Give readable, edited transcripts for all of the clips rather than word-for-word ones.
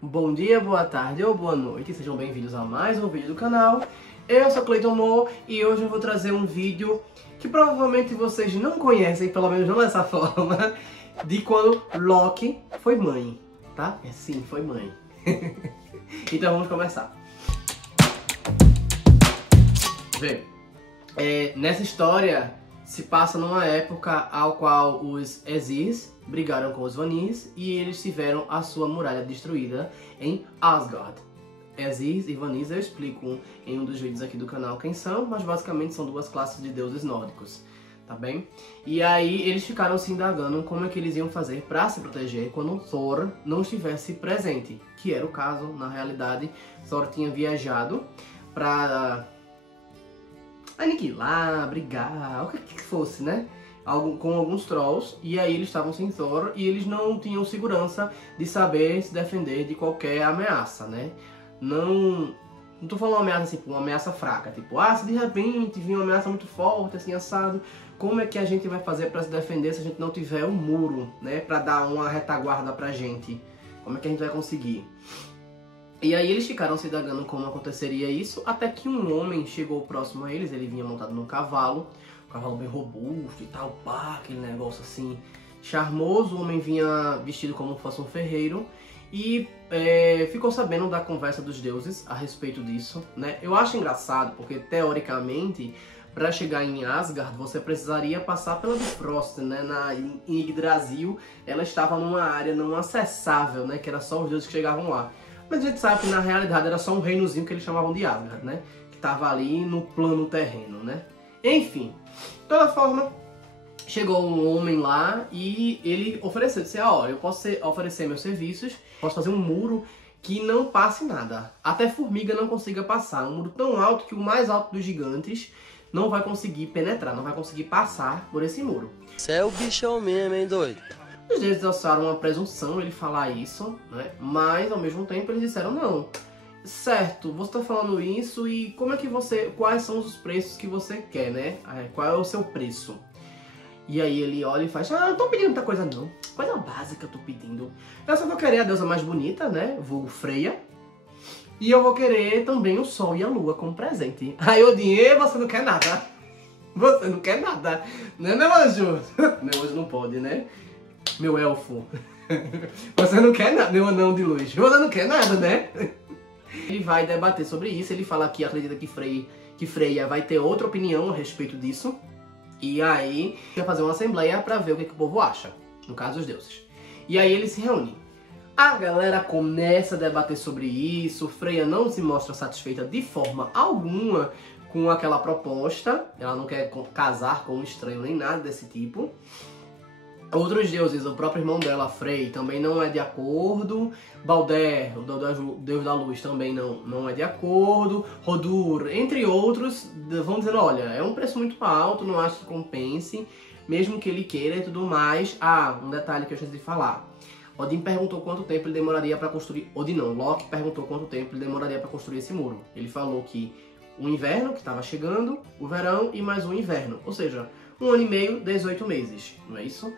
Bom dia, boa tarde ou boa noite, sejam bem-vindos a mais um vídeo do canal. Eu sou Cleiton Mo e hoje eu vou trazer um vídeo que provavelmente vocês não conhecem, pelo menos não dessa forma, de quando Loki foi mãe, tá? Sim, foi mãe. Então vamos começar. Vê, nessa história se passa numa época ao qual os Aesirs brigaram com os Vanir e eles tiveram a sua muralha destruída em Asgard. Aesirs e Vanir eu explico em um dos vídeos aqui do canal quem são, mas basicamente são duas classes de deuses nórdicos, tá bem? E aí eles ficaram se indagando como é que eles iam fazer para se proteger quando Thor não estivesse presente, que era o caso, na realidade. Thor tinha viajado para aniquilar, brigar, o que fosse, né? Com alguns Trolls, e aí eles estavam sem Thor e eles não tinham segurança de saber se defender de qualquer ameaça, né? Não tô falando uma ameaça assim, uma ameaça fraca, tipo, se de repente vir uma ameaça muito forte, assim, assado, como é que a gente vai fazer para se defender se a gente não tiver um muro, né? Para dar uma retaguarda pra gente? Como é que a gente vai conseguir? E aí eles ficaram se indagando como aconteceria isso, até que um homem chegou próximo a eles, ele vinha montado num cavalo, um cavalo bem robusto e tal, pá, aquele negócio assim charmoso. O homem vinha vestido como se fosse um ferreiro e ficou sabendo da conversa dos deuses a respeito disso, né? Eu acho engraçado porque, teoricamente, para chegar em Asgard você precisaria passar pela Bifrost, né? Em Yggdrasil ela estava numa área não acessável, né? Que era só os deuses que chegavam lá. Mas a gente sabe que na realidade era só um reinozinho que eles chamavam de Asgard, né? Que estava ali no plano terreno, né? Enfim, de toda forma, chegou um homem lá e ele ofereceu, disse, eu posso oferecer meus serviços, posso fazer um muro que não passe nada. Até formiga não consiga passar. Um muro tão alto que o mais alto dos gigantes não vai conseguir penetrar, não vai conseguir passar por esse muro. Você é o bichão mesmo, hein, doido? Os deuses acharam uma presunção ele falar isso, né? Mas ao mesmo tempo eles disseram, não, certo, você tá falando isso e como é que quais são os preços que você quer, né? Qual é o seu preço? E aí ele olha e faz, não tô pedindo muita coisa não, coisa básica eu tô pedindo. Eu só vou querer a deusa mais bonita, né? Vulgo Freya. E eu vou querer também o sol e a lua como presente. Aí Odin, você não quer nada. Você não quer nada, né, meu anjo? Meu anjo não pode, né? Meu elfo, você não quer nada, meu anão de luz, você não quer nada, né? Ele vai debater sobre isso, ele fala que acredita que Freya vai ter outra opinião a respeito disso. E aí, vai fazer uma assembleia pra ver o que o povo acha, no caso os deuses. E aí eles se reúnem. A galera começa a debater sobre isso, Freya não se mostra satisfeita de forma alguma com aquela proposta. Ela não quer casar com um estranho nem nada desse tipo. Outros deuses, o próprio irmão dela, Frey, também não é de acordo. Balder, o deus da luz, também não é de acordo. Hodur, entre outros, vão dizendo, olha, é um preço muito alto, não acho que compense, mesmo que ele queira e tudo mais. Um detalhe que eu esqueci de falar. Odin perguntou quanto tempo ele demoraria para construir... Odin não, Loki perguntou quanto tempo ele demoraria para construir esse muro. Ele falou que o inverno, que estava chegando, o verão e mais um inverno. Ou seja, 1 ano e meio, 18 meses, não é isso?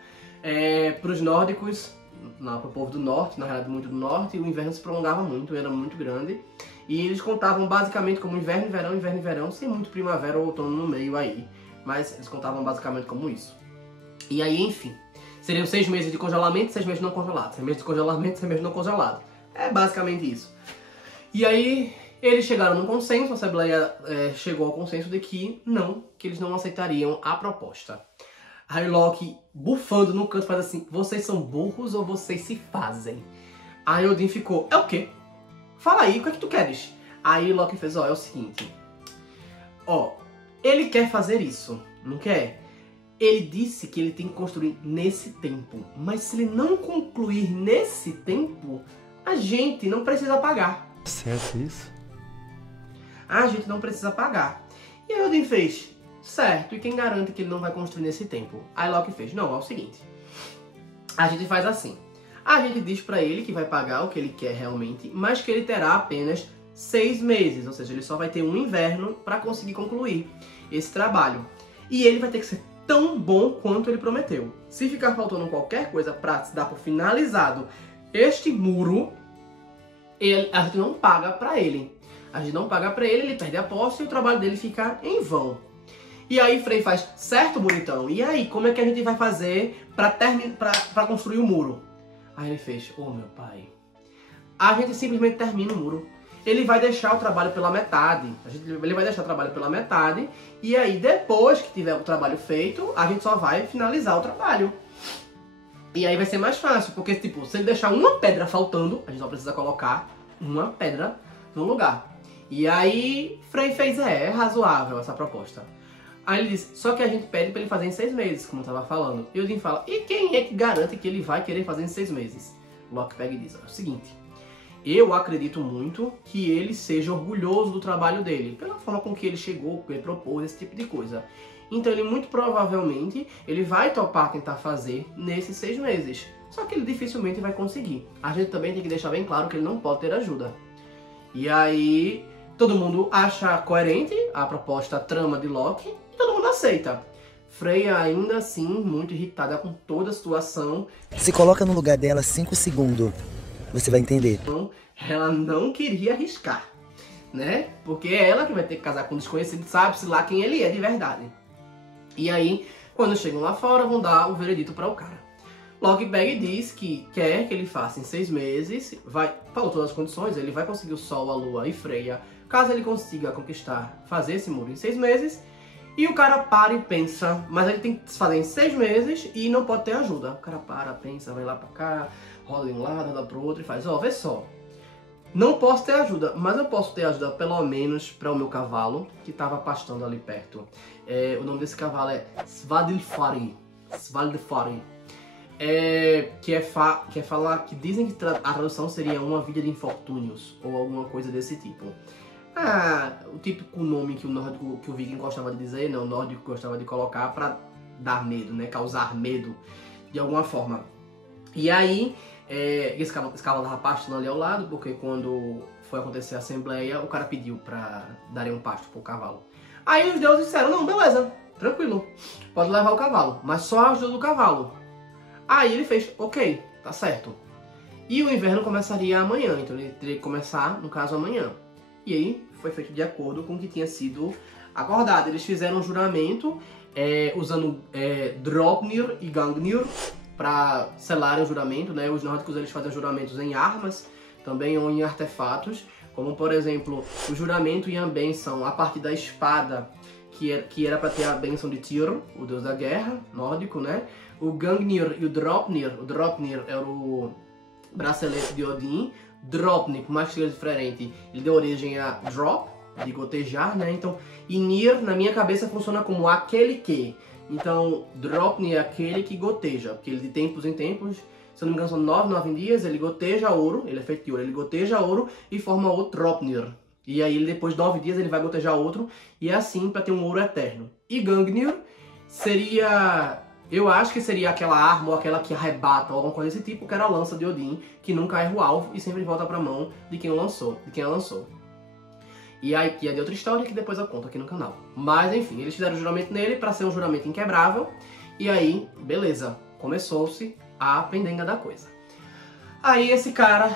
Para os nórdicos, para o povo do norte, na realidade muito do norte, o inverno se prolongava muito, era muito grande. E eles contavam basicamente como inverno e verão, sem muito primavera ou outono no meio aí. Mas eles contavam basicamente como isso. E aí, enfim, seriam 6 meses de congelamento, 6 meses não congelados. 6 meses de congelamento, 6 meses não congelados. É basicamente isso. E aí, eles chegaram num consenso, a Assembleia chegou ao consenso de que eles não aceitariam a proposta. Aí Loki, bufando no canto, faz assim, vocês são burros ou vocês se fazem? Aí Odin ficou, é o quê? Fala aí, o que é que tu queres? Aí Loki fez, é o seguinte, ele quer fazer isso, não quer? Ele disse que ele tem que construir nesse tempo, mas se ele não concluir nesse tempo, a gente não precisa pagar. Certo isso? A gente não precisa pagar. E aí Odin fez, certo, e quem garante que ele não vai construir nesse tempo? Aí Loki fez, não, é o seguinte, a gente faz assim, a gente diz pra ele que vai pagar o que ele quer realmente, mas que ele terá apenas 6 meses, ou seja, ele só vai ter um inverno para conseguir concluir esse trabalho. E ele vai ter que ser tão bom quanto ele prometeu. Se ficar faltando qualquer coisa para se dar por finalizado este muro, a gente não paga pra ele. A gente não paga pra ele perde a posse e o trabalho dele fica em vão. E aí Frei faz, certo, bonitão, e aí, como é que a gente vai fazer pra construir o muro? Aí ele fez, meu pai, a gente simplesmente termina o muro. Ele vai deixar o trabalho pela metade. Ele vai deixar o trabalho pela metade. E aí, depois que tiver o trabalho feito, a gente só vai finalizar o trabalho. E aí vai ser mais fácil. Porque, tipo, se ele deixar uma pedra faltando, a gente só precisa colocar uma pedra no lugar. E aí, Frei fez, é razoável essa proposta. Aí ele disse, só que a gente pede pra ele fazer em 6 meses, como eu tava falando. E o Odin fala, e quem é que garante que ele vai querer fazer em 6 meses? Loki pega e diz, é o seguinte... Eu acredito muito que ele seja orgulhoso do trabalho dele, pela forma com que ele chegou, que ele propôs, esse tipo de coisa. Então ele muito provavelmente ele vai topar tentar fazer nesses 6 meses. Só que ele dificilmente vai conseguir. A gente também tem que deixar bem claro que ele não pode ter ajuda. E aí todo mundo acha coerente a proposta, a trama de Loki, e todo mundo aceita. Freya ainda assim, muito irritada com toda a situação. Se coloca no lugar dela 5 segundos. Você vai entender. Então, ela não queria arriscar, né? Porque é ela que vai ter que casar com um desconhecido, sabe-se lá quem ele é de verdade. E aí, quando chegam lá fora, vão dar o veredito para o cara. Loki pega e diz que quer que ele faça em 6 meses, falou todas as condições, ele vai conseguir o Sol, a Lua e Freya, caso ele consiga conquistar, fazer esse muro em 6 meses. E o cara para e pensa, mas ele tem que fazer em 6 meses e não pode ter ajuda. O cara para, pensa, vai lá pra cá, roda de um lado, roda pro outro e faz, vê só. Não posso ter ajuda, mas eu posso ter ajuda pelo menos para o meu cavalo, que estava pastando ali perto. O nome desse cavalo é Svadilfari. Svadilfari. Que dizem que a tradução seria uma vida de infortúnios, ou alguma coisa desse tipo. O típico nome que o viking gostava de dizer, né? O nórdico gostava de colocar para dar medo, né? Causar medo de alguma forma. E aí, esse cavalo tava pastando ali ao lado, porque quando foi acontecer a assembleia, o cara pediu para darem um pasto pro cavalo. Aí os deuses disseram, não, beleza, tranquilo, pode levar o cavalo, mas só a ajuda do cavalo. Aí ele fez, ok, tá certo. E o inverno começaria amanhã, então ele teria que começar, no caso, amanhã. E aí foi feito de acordo com o que tinha sido acordado. Eles fizeram um juramento usando Draupnir e Gungnir para selarem o juramento, né? Os nórdicos eles fazem juramentos em armas, também ou em artefatos, como por exemplo o juramento e a bênção a partir da espada, que era para ter a bênção de Tyr, o deus da guerra nórdico, né? O Gungnir e o Draupnir era o bracelete de Odin. Draupnir, por mais que seja diferente, ele deu origem a drop, de gotejar, né? Então, e Nir, na minha cabeça, funciona como aquele que. Então, Draupnir é aquele que goteja, porque ele de tempos em tempos, se eu não me engano são 9 dias, ele goteja ouro, ele é feito de ouro, ele goteja ouro e forma o Draupnir. E aí, depois de 9 dias, ele vai gotejar outro, e é assim para ter um ouro eterno. E Gungnir seria... Eu acho que seria aquela arma ou aquela que arrebata ou alguma coisa desse tipo, que era a lança de Odin, que nunca erra o alvo e sempre volta pra mão de quem a lançou. E aí que é de outra história que depois eu conto aqui no canal. Mas enfim, eles fizeram o juramento nele para ser um juramento inquebrável. E aí, beleza, começou-se a pendenga da coisa. Aí esse cara,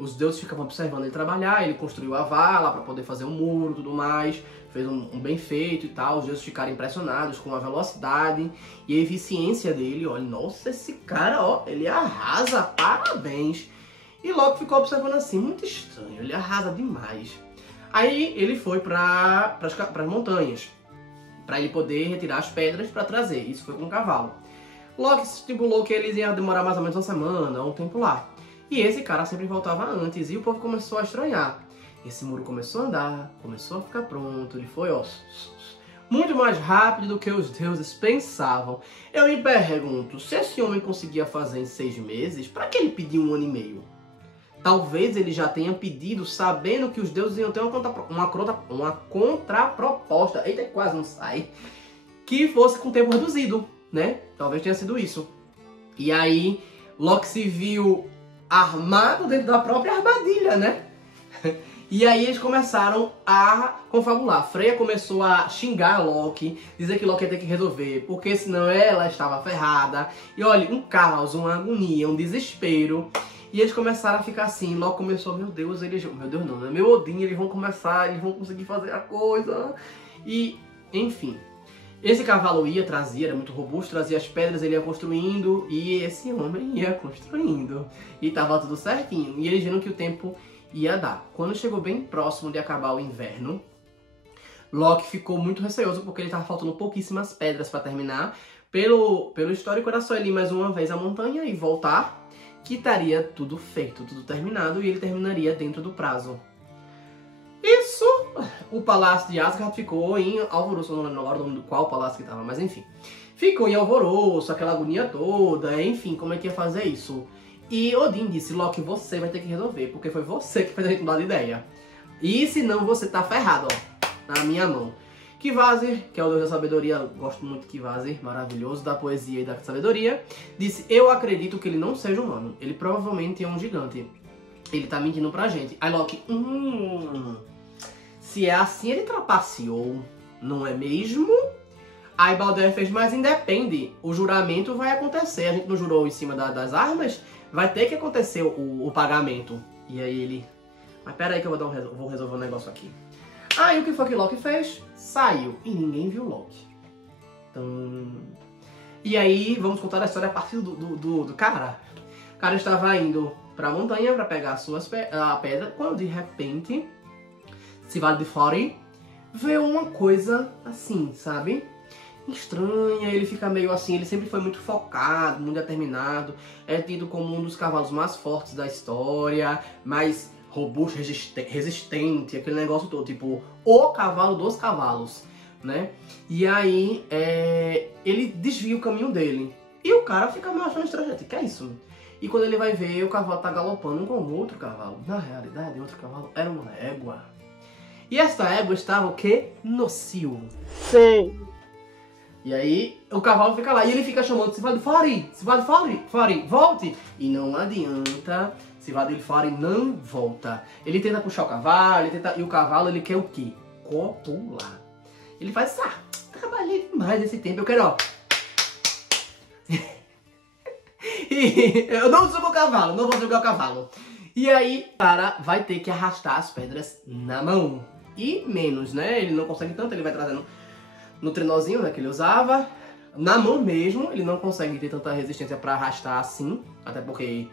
os deuses ficavam observando ele trabalhar, ele construiu a vala para poder fazer um muro e tudo mais, fez um bem feito e tal, os deuses ficaram impressionados com a velocidade e a eficiência dele, olha, nossa, esse cara, ó, ele arrasa, parabéns. E Loki ficou observando assim, muito estranho, ele arrasa demais. Aí ele foi para as montanhas, para ele poder retirar as pedras para trazer, isso foi com o cavalo. Loki estipulou que eles iam demorar mais ou menos uma semana, um tempo lá. E esse cara sempre voltava antes e o povo começou a estranhar. Esse muro começou a andar, começou a ficar pronto, ele foi, ó, muito mais rápido do que os deuses pensavam. Eu me pergunto, se esse homem conseguia fazer em 6 meses, para que ele pediu 1 ano e meio? Talvez ele já tenha pedido sabendo que os deuses iam ter uma contraproposta, eita, quase não sai, que fosse com tempo reduzido, né? Talvez tenha sido isso. E aí, Loki se viu armado dentro da própria armadilha, né? E aí eles começaram a confabular. Freya começou a xingar Loki, dizer que Loki ia ter que resolver, porque senão ela estava ferrada. E olha, um caos, uma agonia, um desespero. E eles começaram a ficar assim, logo começou, meu Deus não, né? Meu Odin, eles vão conseguir fazer a coisa. E, enfim, esse cavalo trazia, era muito robusto, trazia as pedras, ele ia construindo, e esse homem ia construindo. E tava tudo certinho, e eles viram que o tempo ia dar. Quando chegou bem próximo de acabar o inverno, Loki ficou muito receoso, porque ele tava faltando pouquíssimas pedras para terminar. Pelo histórico, era só ele ir mais uma vez à montanha e voltar, que estaria tudo feito, tudo terminado, e ele terminaria dentro do prazo. Isso, o palácio de Asgard ficou em alvoroço, não lembro agora o nome do qual palácio que tava, mas enfim. Ficou em alvoroço, aquela agonia toda, enfim, como é que ia fazer isso? E Odin disse, Loki, você vai ter que resolver, porque foi você que fez a gente mudar de ideia. E senão você tá ferrado, ó, na minha mão. Kvasir, que é o deus da sabedoria, gosto muito de Kvasir, maravilhoso, da poesia e da sabedoria, disse, eu acredito que ele não seja humano, ele provavelmente é um gigante. Ele tá mentindo pra gente. Aí Loki, se é assim ele trapaceou, não é mesmo? Aí Balder fez, mas independe, o juramento vai acontecer, a gente não jurou em cima das armas, vai ter que acontecer o pagamento. E aí ele, mas pera aí que eu vou resolver um negócio aqui. Aí o que foi que Loki fez? Saiu. E ninguém viu Loki. Então... E aí vamos contar a história a partir do cara. O cara estava indo pra montanha pra pegar a pedra, quando de repente, Svaldi vê uma coisa assim, sabe? Estranha, ele fica meio assim, ele sempre foi muito focado, muito determinado, é tido como um dos cavalos mais fortes da história, mais robusto, resistente, aquele negócio todo, tipo, o cavalo dos cavalos, né? E aí, ele desvia o caminho dele, e o cara fica meio achando estranho, que é isso? E quando ele vai ver, o cavalo tá galopando com outro cavalo. Na realidade, outro cavalo era uma égua. E esta égua estava o quê? No cio. Sim. E aí, o cavalo fica lá, e ele fica chamando Svaldi, volte! E não adianta, Svaldi não volta. Ele tenta puxar o cavalo, e o cavalo, ele quer o quê? Copular. Ele faz, trabalhei demais esse tempo, eu quero, ó. E eu não subo o cavalo, não vou subir o cavalo. E aí, o cara vai ter que arrastar as pedras na mão. E menos, né? Ele não consegue tanto, ele vai trazendo no trenozinho, né, que ele usava. Na mão mesmo, ele não consegue ter tanta resistência pra arrastar assim. Até porque,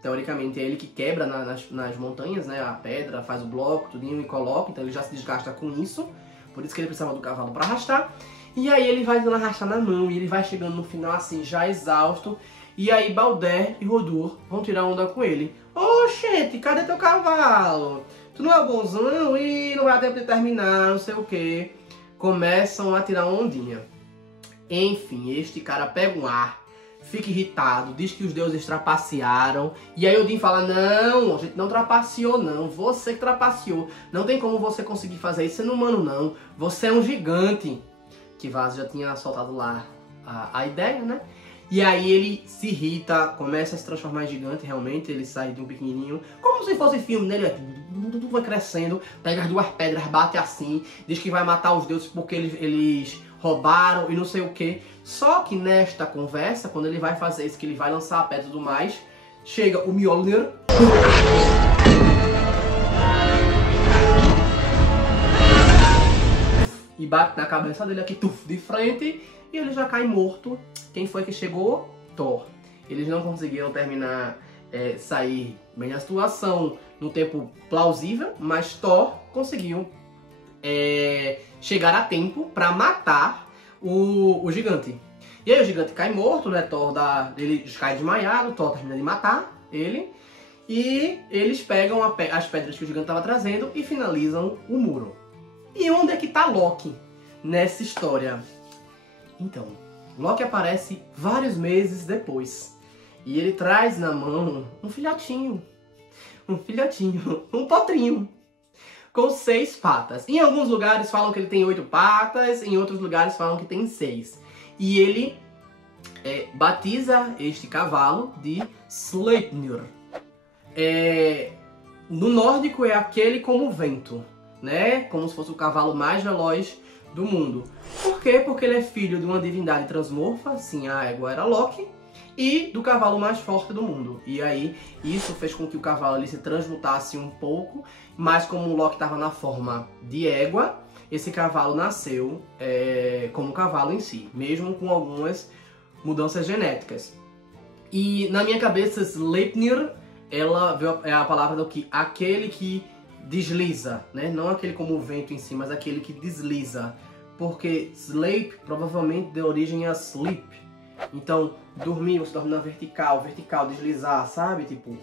teoricamente, é ele que quebra nas montanhas, né? A pedra, faz o bloco, tudinho e coloca. Então ele já se desgasta com isso. Por isso que ele precisava do cavalo pra arrastar. E aí ele vai arrastar na mão e ele vai chegando no final assim, já exausto. E aí Balder e Hodur vão tirar onda com ele. Ô, gente, cadê teu cavalo? Tu não é bonzão? Ih, não vai ter tempo de terminar, não sei o que. Começam a tirar ondinha. Enfim, este cara pega um ar, fica irritado, diz que os deuses trapacearam. E aí Odin fala, não, a gente não trapaceou não, você que trapaceou. Não tem como você conseguir fazer isso, você não é humano não. Você é um gigante. Kvasir já tinha soltado lá a ideia, né? E aí ele se irrita, começa a se transformar em gigante, realmente, ele sai de um pequenininho, como se fosse filme, né? Ele vai crescendo, pega as duas pedras, bate assim, diz que vai matar os deuses porque eles roubaram e não sei o que. Só que nesta conversa, quando ele vai fazer isso, que ele vai lançar a pedra e tudo mais, chega o Mjolnir. E bate na cabeça dele aqui, de frente, e ele já cai morto. Quem foi que chegou? Thor. Eles não conseguiram terminar, sair bem da situação no tempo plausível, mas Thor conseguiu chegar a tempo para matar o gigante. E aí o gigante cai morto, né? Ele cai desmaiado, Thor termina de matar ele. E eles pegam as pedras que o gigante estava trazendo e finalizam o muro. E onde é que tá Loki nessa história? Então, Loki aparece vários meses depois. E ele traz na mão um filhotinho, um potrinho, com 6 patas. Em alguns lugares falam que ele tem 8 patas, em outros lugares falam que tem 6. E ele batiza este cavalo de Sleipnir. No nórdico é aquele como vento, né? Como se fosse o cavalo mais veloz do mundo. Por quê? Porque ele é filho de uma divindade transmorfa, sim, a égua era Loki, e do cavalo mais forte do mundo. E aí isso fez com que o cavalo ele se transmutasse um pouco, mas como o Loki estava na forma de égua, esse cavalo nasceu como cavalo em si, mesmo com algumas mudanças genéticas. E na minha cabeça, Sleipnir, ela é a palavra do que? Aquele que desliza, né? Não aquele como o vento em si, mas aquele que desliza. Porque sleep provavelmente deu origem a sleep. Então, dormir, você dorme na vertical, deslizar, sabe? Tipo,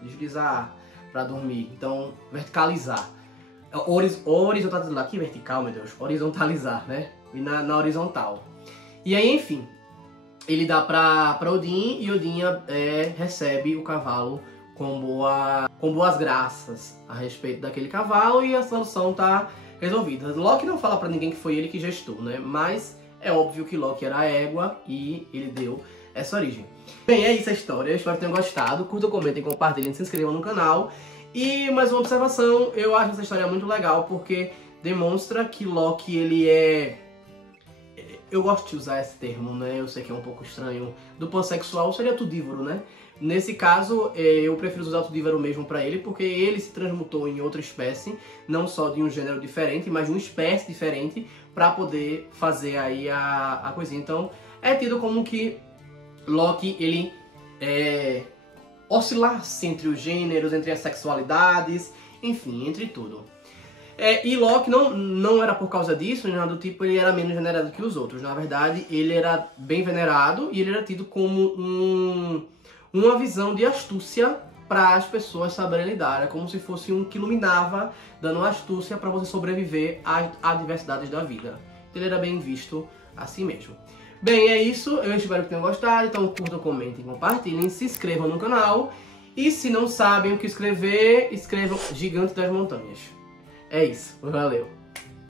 deslizar pra dormir. Então, verticalizar. Horizontalizar, que vertical, meu Deus? Horizontalizar, né? E na horizontal. E aí, enfim, ele dá pra Odin e Odin recebe o cavalo com boas graças a respeito daquele cavalo e a solução tá resolvida. Loki não fala pra ninguém que foi ele que gestou, né? Mas é óbvio que Loki era a égua e ele deu essa origem. Bem, é isso a história. Eu espero que tenham gostado. Curtam, comentem, compartilhem, se inscrevam no canal. E mais uma observação, eu acho essa história muito legal porque demonstra que Loki, ele é... Eu gosto de usar esse termo, né? Eu sei que é um pouco estranho. Do pansexual seria tudívoro, né? Nesse caso, eu prefiro usar o tudívoro mesmo pra ele, porque ele se transmutou em outra espécie, não só de um gênero diferente, mas de uma espécie diferente, pra poder fazer aí a coisinha. Então, é tido como que Loki, ele oscilasse entre os gêneros, entre as sexualidades, enfim, entre tudo. E Loki não era por causa disso, nem nada do tipo, ele era menos venerado que os outros. Na verdade, ele era bem venerado e ele era tido como uma visão de astúcia para as pessoas saberem lidar. Era como se fosse um que iluminava, dando astúcia para você sobreviver às adversidades da vida. Ele era bem visto assim mesmo. Bem, é isso. Eu espero que tenham gostado. Então curtam, comentem, compartilhem, se inscrevam no canal. E se não sabem o que escrever, escrevam Gigante das Montanhas. É isso. Valeu.